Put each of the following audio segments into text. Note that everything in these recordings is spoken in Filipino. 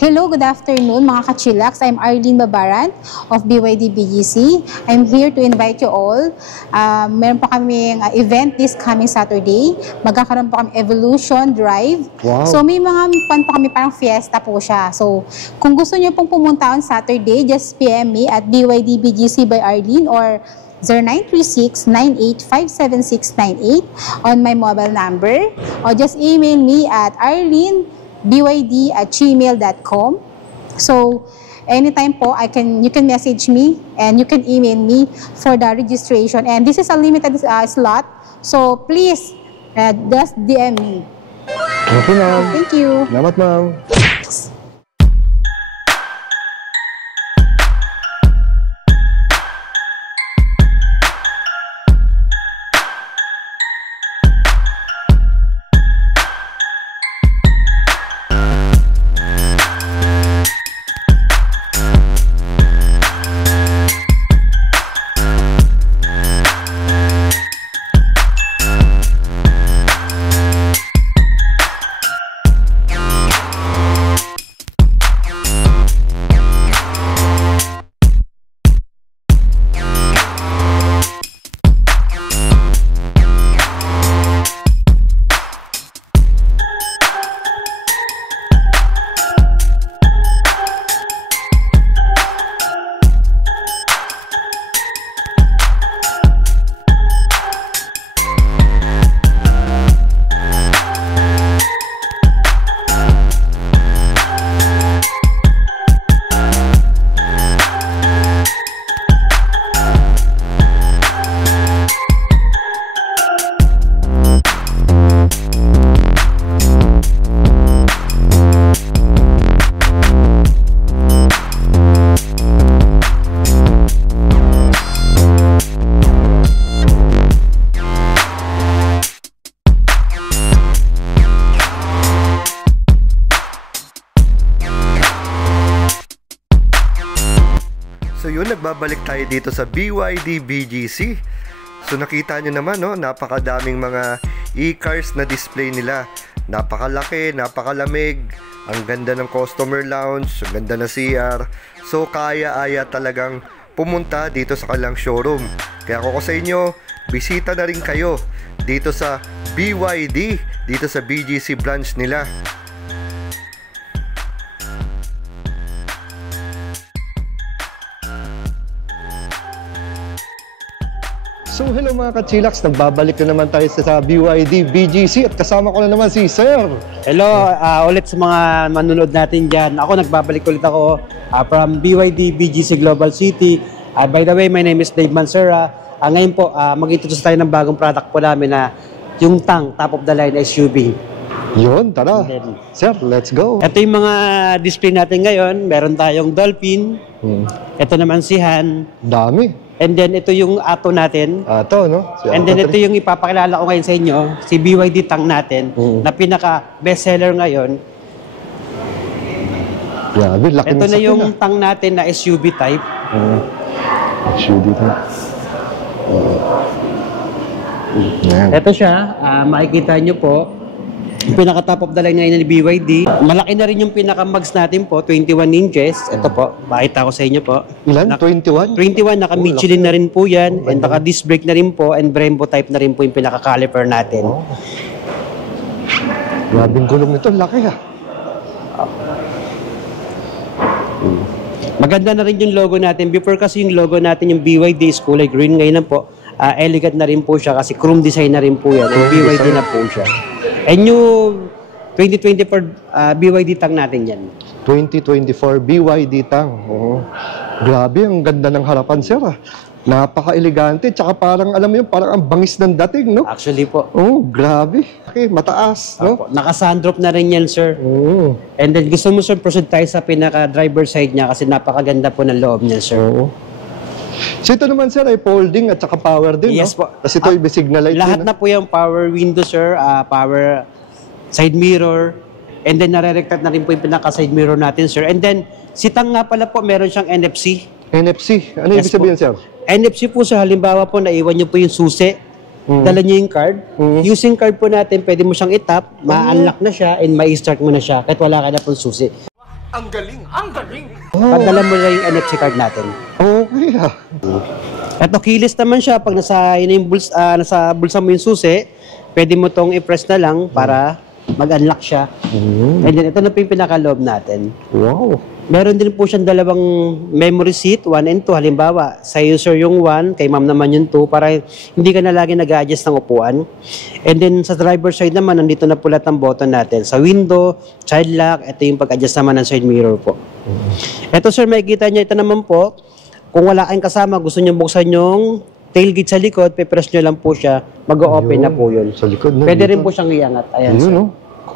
Hello, good afternoon mga ka-chillax. I'm Arlene Babaran of BYD BGC. I'm here to invite you all. Meron po kaming event this coming Saturday. Magkakaroon po kami Evolution Drive. Wow. So may mga pan po kami, parang fiesta po siya. So kung gusto niyo pong pumunta on Saturday, just PM me at BYD BGC by Arlene or 0936-98-57698 on my mobile number, or just email me at arlenebyd@gmail.com. So anytime po you can message me and you can email me for the registration, and this is a limited slot, so please just DM me. Okay, ma'am. Thank you. Salamat, ma'am. So yun, nagbabalik tayo dito sa BYD BGC. So nakita nyo naman, no, napakadaming mga e-cars na display nila. Napakalaki, napakalamig, ang ganda ng customer lounge, ang ganda na CR. So kaya-aya talagang pumunta dito sa kanilang showroom. Kaya ako sa inyo, bisita na rin kayo dito sa BYD, dito sa BGC branch nila. So hello mga ka-chillax, nagbabalik na naman tayo sa BYD BGC at kasama ko na naman si Sir. Hello, ulit sa mga manunood natin dyan. Ako, nagbabalik ulit ako from BYD BGC Global City. By the way, my name is Dave Mansura. Ngayon po, mag-introduce tayo ng bagong product po namin na yung Tang, top of the line SUV. Yun, tara. Sir, let's go. Ito yung mga display natin ngayon. Meron tayong Dolphin. Ito naman si Han. Dami. And then ito yung Atto natin. Atto, no? Si And then ito yung ipapakilala ko ngayon sa inyo, si BYD Tang natin, na pinaka bestseller ngayon. Grabe, laki Ito ng na sakyan, yung Tang natin na SUV type. SUV type. Ito siya, makikita nyo po, yung pinaka-top of the line ngayon ni BYD. Malaki na rin yung pinaka-mags natin po, 21 inches. Ito po, makita ko sa inyo po. Ilan? 21? 21, naka-Michelin na rin po yan, and naka-disc brake na rin po, and Brembo type na rin po yung pinaka-caliper natin. Grabing gulong nito, laki ha. Maganda na rin yung logo natin. Before kasi yung logo natin, yung BYD is kulay green. Ngayon na po, elegant na rin po siya kasi chrome design na rin po yan. And BYD na po siya. And yung 2024 BYD Tang natin yan. 2024 BYD Tang. Grabe, ang ganda ng harapan, sir. Napaka-elegante. Tsaka parang, alam mo yun, parang ang bangis ng dating, no? Actually po. Oh, grabe. Okay, mataas, no? Naka-sundrop na rin yan, sir. And then gusto mo, sir, proceed tayo sa pinaka-driver side niya kasi napakaganda po ng loob niya, sir. So ito naman, sir, ay folding at saka power din, yes, no? po. Kasi ito yung signal light. Lahat na po yung power window, sir, power side mirror, and then nare-rectat na rin po yung pinaka-side mirror natin, sir. And then, si Tang nga pala po, meron siyang NFC. NFC? Ano ibig sabihin, sir? NFC po, sir, halimbawa po, naiwan niyo po yung susi, dala niyo yung card. Using card po natin, pwede mo siyang itap, ma-unlock na siya, and ma-start mo na siya, kahit wala ka na pong susi. Padala mo lang yung NFC card natin. Okay ah. Ito, keyless naman siya. Pag nasa bulsa mo yung susi, pwede mo tong i-press na lang para mag-unlock siya. And then, ito na po yung pinakaloob natin. Wow. Meron din po siyang dalawang memory seat, 1 and 2. Halimbawa, sa user yung 1, kay ma'am naman yung 2, para hindi ka na lagi nag-adjust ng upuan. And then, sa driver side naman, nandito na po lahat ng button natin. Sa window, child lock, ito yung pag-adjust naman ng side mirror po. Ito sir, makikita niyo, ito naman po, kung wala kayong kasama, gusto niyo buksan yung tailgate sa likod, pe-press nyo lang po siya, mag-o-open na po yun. Sa likod na. Pwede rin dito. po siyang iangat. Ayan, Yun, sir. no?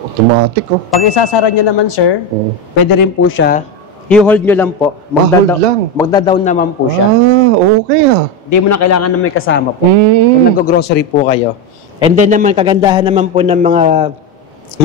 Automatic, oh. Pag isasara nyo naman, sir, pwede rin po siya, i-hold nyo lang po. hold lang. Magda-down naman po siya. Ah, okay ah. Hindi mo na kailangan na may kasama po. Kung nag-grocery po kayo. And then naman, kagandahan naman po ng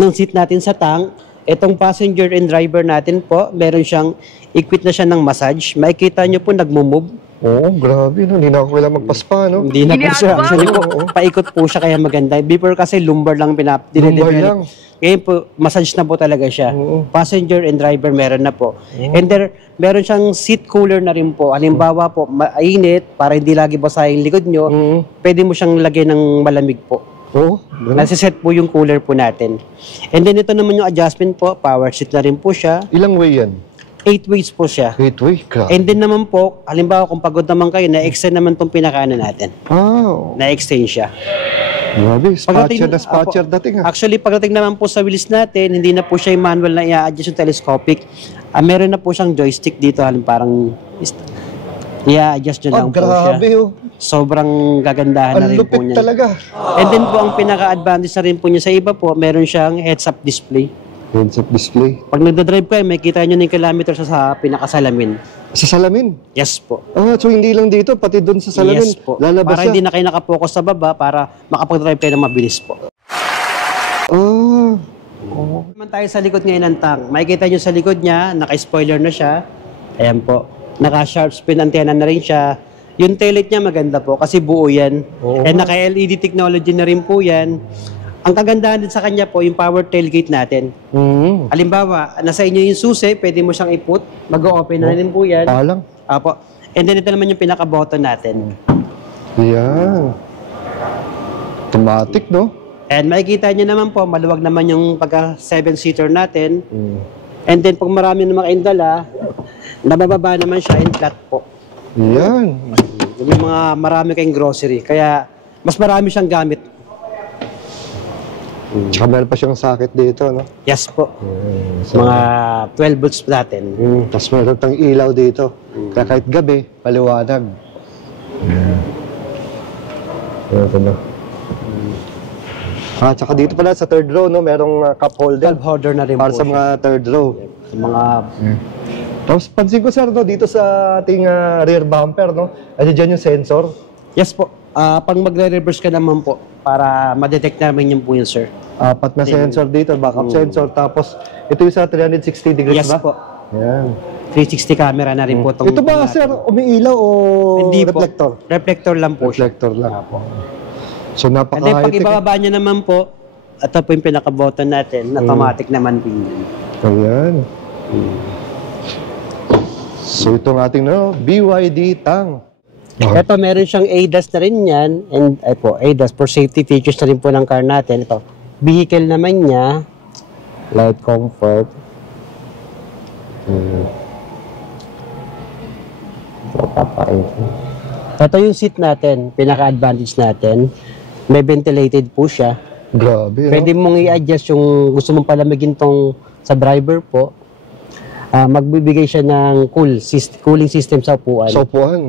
seat natin sa tank, itong passenger and driver natin po, meron siyang, equip na siya ng massage. Makikita nyo po, nagmo-move. Oo, grabe, no? Hindi na ako kailangan magpaspa, no? Hindi na po siya. Actually po, paikot po siya kaya maganda. Before kasi lumbar lang Lumbar lang. Ngayon po, massage na po talaga siya. Passenger and driver meron na po. And there, meron siyang seat cooler na rin po. Halimbawa po, mainit, para hindi lagi basa yung likod nyo, pwede mo siyang lagyan ng malamig po. Oo. Nasiset po yung cooler po natin. And then ito naman yung adjustment po, power seat na rin po siya. Ilang way yan? 8 ways po siya. 8 way, grabe. And then naman po, halimbawa kung pagod naman kayo, na-extend naman tong pinakaano natin. Ah, Na-extend siya. grabe. Spatcher na Pagdating- spatcher Apo. dating, ah. Actually, pagdating naman po sa wheels natin, hindi na po siya yung manual na i-adjust yung telescopic. Meron na po siyang joystick dito, parang i-adjust nyo lang po siya. Grabe, oh. Sobrang gagandahan na Ang rin po lupit niya. talaga. And then po, ang pinaka-advantage na rin po niya sa iba po, meron siyang heads-up display. Heads-up display. Pag nagdadrive kayo, may kita nyo na yung kilometer sa pinakasalamin. Sa salamin. Yes po. Ah, so hindi lang dito, pati doon sa salamin. Yes po. Lalabas Para siya. hindi na kayo nakapokus sa baba, para makapag-drive kayo ng mabilis po. Ah, Naman tayo sa likod ngayon ng tank. Makikita nyo sa likod niya, naka-spoiler na siya. Ayan po. Naka-sharp spin antenna na rin siya. Yung taillight niya maganda po kasi buo yan. Oo. And naka-LED technology na rin po yan. Ang kagandahan din sa kanya po, yung power tailgate natin. Halimbawa, nasa inyo yung susi, pwede mo siyang iput. Mag-o-open na rin po yan. palang. Apo. And then ito naman yung pinaka-button natin. Yan. Automatic, no? And makikita nyo naman po, maluwag naman yung pagka 7-seater natin. And then pag marami naman kayong dala, nabababa naman siya in flat po. Yan. Yung mga marami kayong grocery. Kaya mas marami siyang gamit. Tsaka meron pa siyang socket dito, no? Yes po. Mga 12 volts natin. Tapos meron tang ilaw dito. Kaya kahit gabi, paliwanag. Ito na. Ah, tsaka dito pala sa third row, no? Merong cup holder. Valve holder na rin Para po sa siya. mga third row. Sa mga Tapos pansin ko, sir, no? Dito sa ating rear bumper, no? Ano dyan yung sensor? Yes po. Pag magre-reverse ka naman po, para ma-detect namin yung po yun, sir. Apat na sensor dito, backup sensor. Tapos, ito yung sa 360 degrees Yes ba? po. Yan. 360 camera na rin po. Ito ba, sir, umiilaw o Hindi reflector? po. Reflector lang po siya. Reflector lang. So, And then pag napaka-high-tech. ibababa nyo naman po, ito po yung pinaka-button natin, automatic naman po yun. Ayan. So, itong ating BYD Tang. Ito, meron siyang ADAS na rin yan. And po, ADAS for safety features na rin po ng car natin. Ito, vehicle naman niya, light comfort. Ito yung seat natin, pinaka-advantage natin. May ventilated po siya. Grabe, Pwede mong i-adjust yung gusto mong palamigin tong sa driver po. Magbibigay siya ng cooling system sa upuan. So, upuan.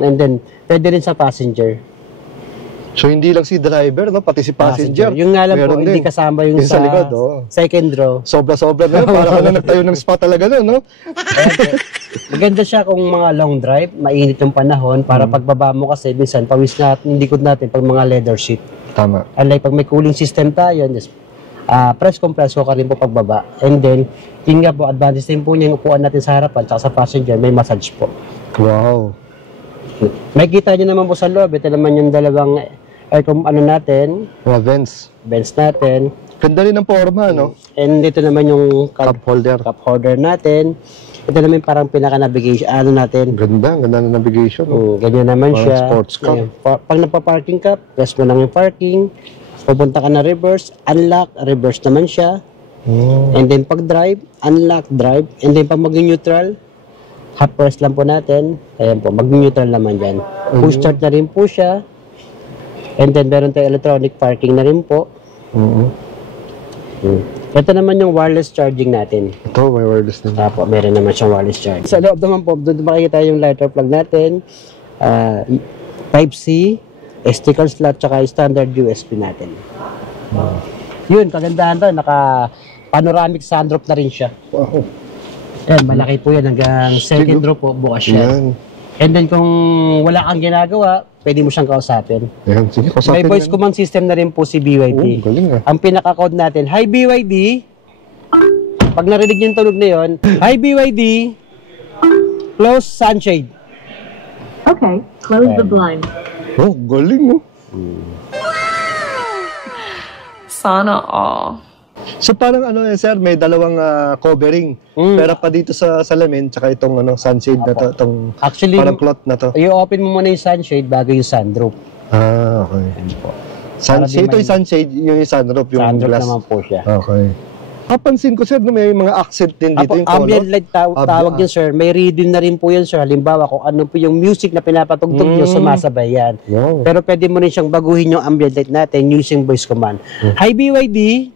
And then, pwede rin sa passenger. So, hindi lang si driver, no? Pati si passenger. Yung nga lang po, Meron hindi din. kasama yung Sa likod, second row. Sobra-sobra na yun. Para ka na nagtayo ng spa talaga nun, no? Maganda siya kung mga long drive, mainit yung panahon, para pagbaba mo kasi, minsan, pawis natin, yung likod natin, pag mga leather seat. Tama. Unlike pag may cooling system tayo, press compress ko ka rin po pagbaba. And then, yun nga po, advantage din po niya yung upuan natin sa harapan, tsaka sa passenger, may massage po. Wow. May kita niyo naman po sa loob, ito naman yung dalawang aircon natin, Mga vents. vents natin. Ganda rin ng forma, no? And dito naman yung Cup holder. cup holder natin. Ito naman parang pinaka-navigation, ano natin. Ganda ng navigation. No? Ganyan naman Parang siya. sports cup. Ayan. Pag nagpa-parking ka, press mo lang yung parking. Pupunta ka na reverse, unlock, reverse naman siya. And then pag drive, unlock, drive. And then pag mag-neutral, half press lang po natin. Ayan po, mag-neutral naman dyan. Push start na rin po siya. And then meron tayong electronic parking na rin po. Ito naman yung wireless charging natin. Ito, may wireless na. Apo, meron naman siyang wireless charging. Sa loob naman po, doon makikita yung lighter plug natin. Type-C, SD card slot, tsaka standard USB natin. Yun, kagandahan to, naka-panoramic sunroof na rin siya. Wow. Yan, malaki po yan, hanggang second row po, bukas siya. Yan. And then kung wala kang ginagawa, pwede mo siyang kausapin. Yan, sige, kausapin. May voice command system na rin po si BYD. Galing ah. Ang pinaka-code natin, Hi BYD. Pag narinig yung tunog na yun, Hi BYD, close sunshade. Okay, close the blind. Oh, galing oh. Sana all. So parang ano sir, may dalawang covering. Pero pa dito sa salamin, tsaka itong sunshade na to, itong Actually, parang cloth na to. i-open mo muna yung sunshade bago yung sunroof. Okay. Sunshade, ito yung sunshade, yung sunroof, yung Sunroof glass. naman po siya. Okay. Kapansin ko sir, na may mga accent din dito yung color. Ambient light tawag yun sir. May reading na rin po yun sir. Halimbawa kung ano po yung music na pinapatugtog nyo, sumasabay yan. Wow. Pero pwede mo rin siyang baguhin yung ambient light natin using voice command. Hi BYD,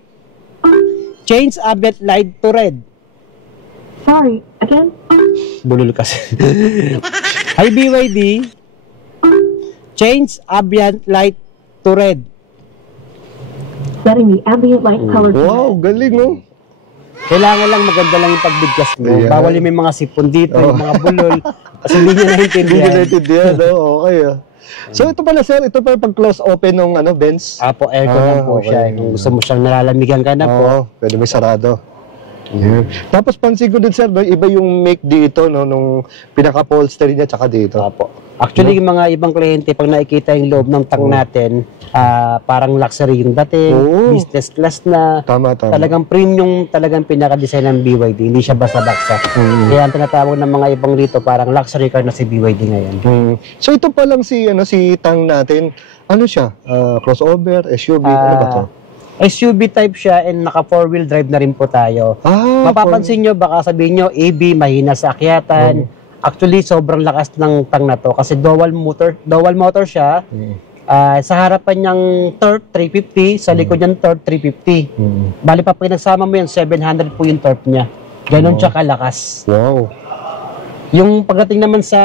change ambient light to red. Sorry, again? Bulol kasi. Hi BYD, change ambient light to red. Setting the ambient light color to Wow, galing oh. Kailangan lang maganda lang yung pagbigkas mo. Ayan. Bawal yung may mga sipon dito, yung mga bulol. Kasi hindi nyo Hindi naintindihan. ko naintindihan, no? Okay ah. So ito pala sir, ito pa pag close open ng Benz. Apo, aircon lang po okay. siya. Kung gusto mo siyang nalalamigan ka na po. Oo, pwede may sarado. Yeah. Tapos pansin ko din sir, no, iba yung make dito, no, nung pinaka-upholstery niya tsaka dito. Apo. Actually, yung mga ibang kliyente, pag nakikita yung loob ng tank natin, parang luxury yung dating, business class na, Tama. talagang premium, talagang pinaka-design ng BYD. Hindi siya basta-basta. Kaya ang tinatawag ng mga ibang rito, parang luxury car na si BYD ngayon. So ito pa lang si tank natin, ano siya? Crossover, SUV, ano ba to? SUV type siya and naka 4-wheel drive na rin po tayo. Mapapansin nyo, baka sabihin nyo, AB, mahina sa akyatan. Actually, sobrang lakas ng tang na to kasi dual motor siya. Sa harapan niyang torque 350, sa likod niyang torque 350. Bali pa pinagsama mo yan, 700 po yung torque niya. Ganon siya kalakas. Wow. Yung pagdating naman sa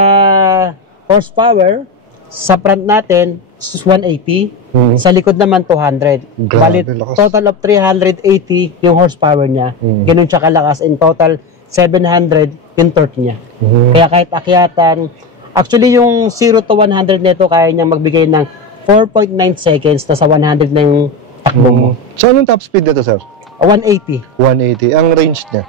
horsepower, sa front natin, 180. Sa likod naman, 200. Grabe, Bali, lakas. total of 380 yung horsepower niya. Ganon siya kalakas. In total, 700 yung torque niya. Kaya kahit akyatan, actually yung 0 to 100 nito, kaya niyang magbigay ng 4.9 seconds na sa 100 na yung takbo mo. So anong top speed nito sir? 180. 180. Ang range niya?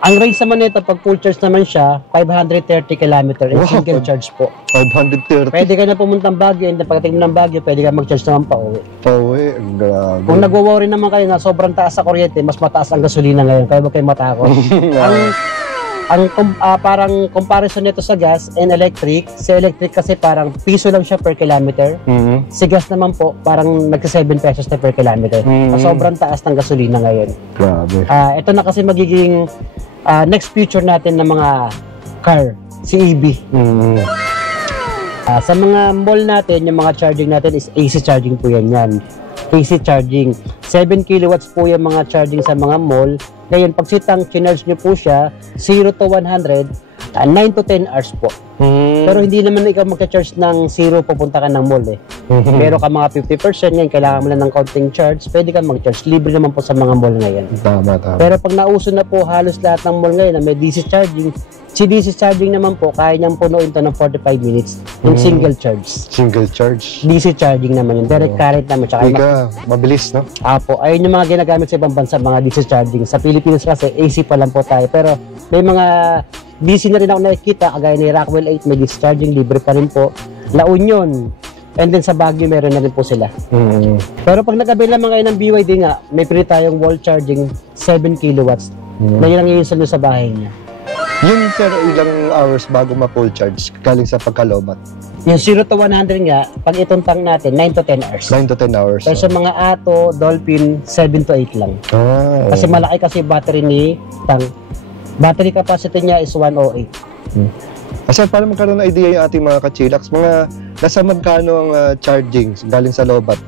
Ang range naman nito, pag full charge naman siya, 530 km in Wow. single charge po. 530. Pwede ka na pumunta ng Baguio, and pagdating mo ng Baguio, pwede ka mag-charge naman pa uwi. Pauwi. Grabe. Kung nagwo-worry naman kayo na sobrang taas sa kuryente, mas mataas ang gasolina ngayon, kaya huwag kayong matakot. Parang comparison nito sa gas and electric, sa electric kasi parang piso lang siya per kilometer. Si gas naman po, parang nagsa 7 pesos na per kilometer. Sobrang taas ng gasolina ngayon. Grabe. Ito na kasi magiging next future natin ng mga car, si EV. Sa mga mall natin, yung mga charging natin is AC charging po yan. AC charging. 7 kilowatts po yung mga charging sa mga mall. Ngayon, pag sitang chinarge nyo po siya, 0 to 100, 9 to 10 hours po. Pero hindi naman ikaw magcha-charge ng 0, pupunta ka ng mall eh. Meron ka mga 50%, ngayon kailangan mo lang ng counting charge, pwede ka mag-charge. Libre naman po sa mga mall ngayon. Tama. Pero pag nauso na po halos lahat ng mall ngayon na may DC charging, si DC charging naman po, kaya niyang punuin to ng 45 minutes yung single charge. Single charge. DC charging naman yun. Direct current naman. Tsaka Mabilis, no? Apo, ayun yung mga ginagamit sa ibang bansa, mga DC charging. Sa Pilipinas kasi, AC pa lang po tayo. Pero may mga DC na rin ako nakikita, kagaya ni Rockwell 8, may DC charging, libre pa rin po. La Union, And then sa Baguio, meron na rin po sila. Pero pag nagkabila naman kayo ng BYD nga, may free tayong wall charging 7 kilowatts na yun ang i-install nyo sa bahay niya. Yung sir, ilang hours bago ma-full charge galing sa pagkalobat? Yung 0 to 100 nga, pag itong tank natin, 9 to 10 hours. 9 to 10 hours. Pero sa mga Atto, Dolphin, 7 to 8 lang. Kasi malaki kasi battery ni tank. Battery capacity niya is 108. Sir, para magkaroon ng idea yung ating mga kachilax, mga nasa magkano ang charging galing sa lobat?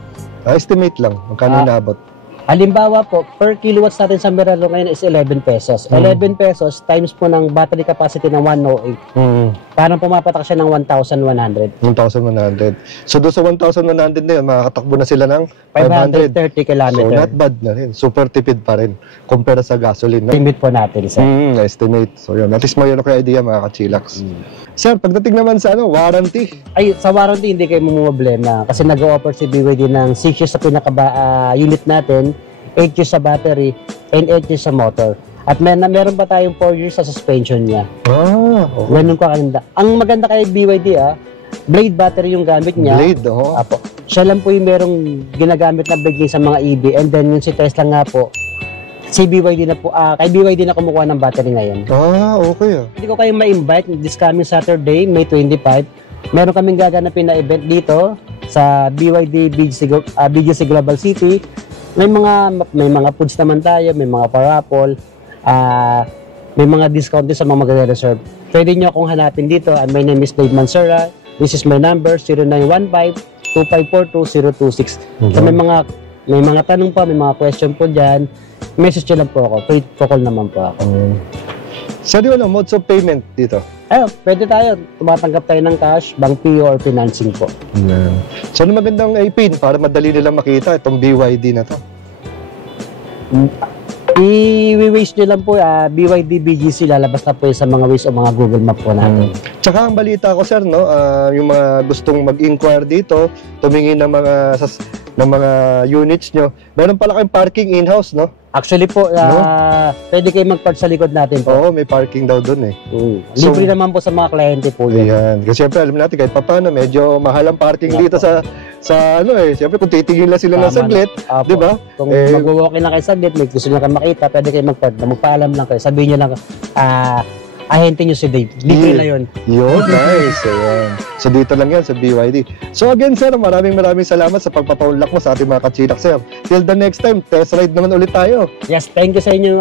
Estimate lang, magkano inaabot? Halimbawa po, per kilowatts natin sa Meralo ngayon is 11 pesos. 11 pesos times po ng battery capacity ng 108. Parang pumapatak siya ng 1,100. 1,100. So doon sa 1,100 na yun, makakatakbo na sila ng 530 kilometers. So not bad na rin. Super tipid pa rin kumpara sa gasoline. Limit po natin, sir. Estimate. So yun, at least mayroon kayo idea mga kachilax. Sir, pagdating naman sa warranty. Ay, sa warranty hindi kayo problema kasi nag-o-offer si BYD ng 6 years sa unit natin, 8 years sa battery, and 8 years sa motor. At meron pa tayong 4 years sa suspension niya. Ganun ko kaganda. Ang maganda kay BYD, blade battery yung gamit niya. Blade, Apo. Siya lang po yung merong ginagamit na blade sa mga EV. And then yung si Tesla nga po, si BYD na po, kay BYD na kumukuha ng battery ngayon. Okay. Hindi ko kayo ma-invite this coming Saturday, May 25. Meron kaming gaganapin na event dito sa BYD BGC Global City. May mga foods naman tayo, may mga parapol, may mga discount din sa mga magre-reserve. Pwede nyo akong hanapin dito. My name is Dave Mansura. This is my number, 0915-2542-026. So may mga tanong pa, may mga question po dyan. Message nyo lang po ako. Call naman po ako. Sir, yung modes of payment dito? Pwede tayo. Tumatanggap tayo ng cash, bank PO, or financing po. So, ano magandang PIN para madali nilang makita itong BYD na to? I-waste nyo lang po, BYD BGC, lalabas na po sa mga Waze o mga Google Map po natin. Tsaka ang balita ko, sir, no, yung mga gustong mag-inquire dito, tumingin ng mga units nyo, meron pala kayong parking in-house, no? Actually po, pwede kayo mag-park sa likod natin po. Oo, may parking daw doon eh. Libre naman po sa mga kliyente po yun. Ayan. Kasi siyempre, alam natin kahit paano, medyo mahal ang parking dito sa siyempre kung titingin lang sila ng saglit, di ba? Kung mag-walk-in lang kayo saglit, may gusto nyo kayo makita, pwede kayo mag-park, magpaalam lang kayo, sabihin nyo lang, ahente nyo si Dave. Libre na yun. Yun, nice. Ayan. So dito lang yan sa BYD. So again, sir, maraming salamat sa pagpapaunlak mo sa ating mga kachilak, sir. Till the next time, test ride naman ulit tayo. Yes, thank you sa inyo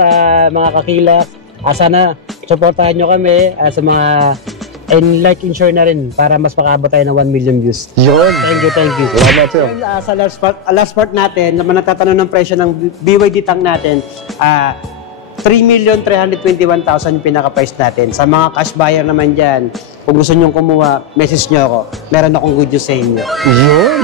mga kakilak. Sana supportahan nyo kami sa mga and like and share na rin para mas makaabot tayo ng 1 million views. Yun. Thank you. Salamat, sir. Sa last part natin, naman natatanong ng presyo ng BYD tank natin, 3,321,000 yung pinaka-price natin. Sa mga cash buyer naman dyan, kung gusto nyong kumuha, message nyo ako. Meron akong good news sa inyo. Yun.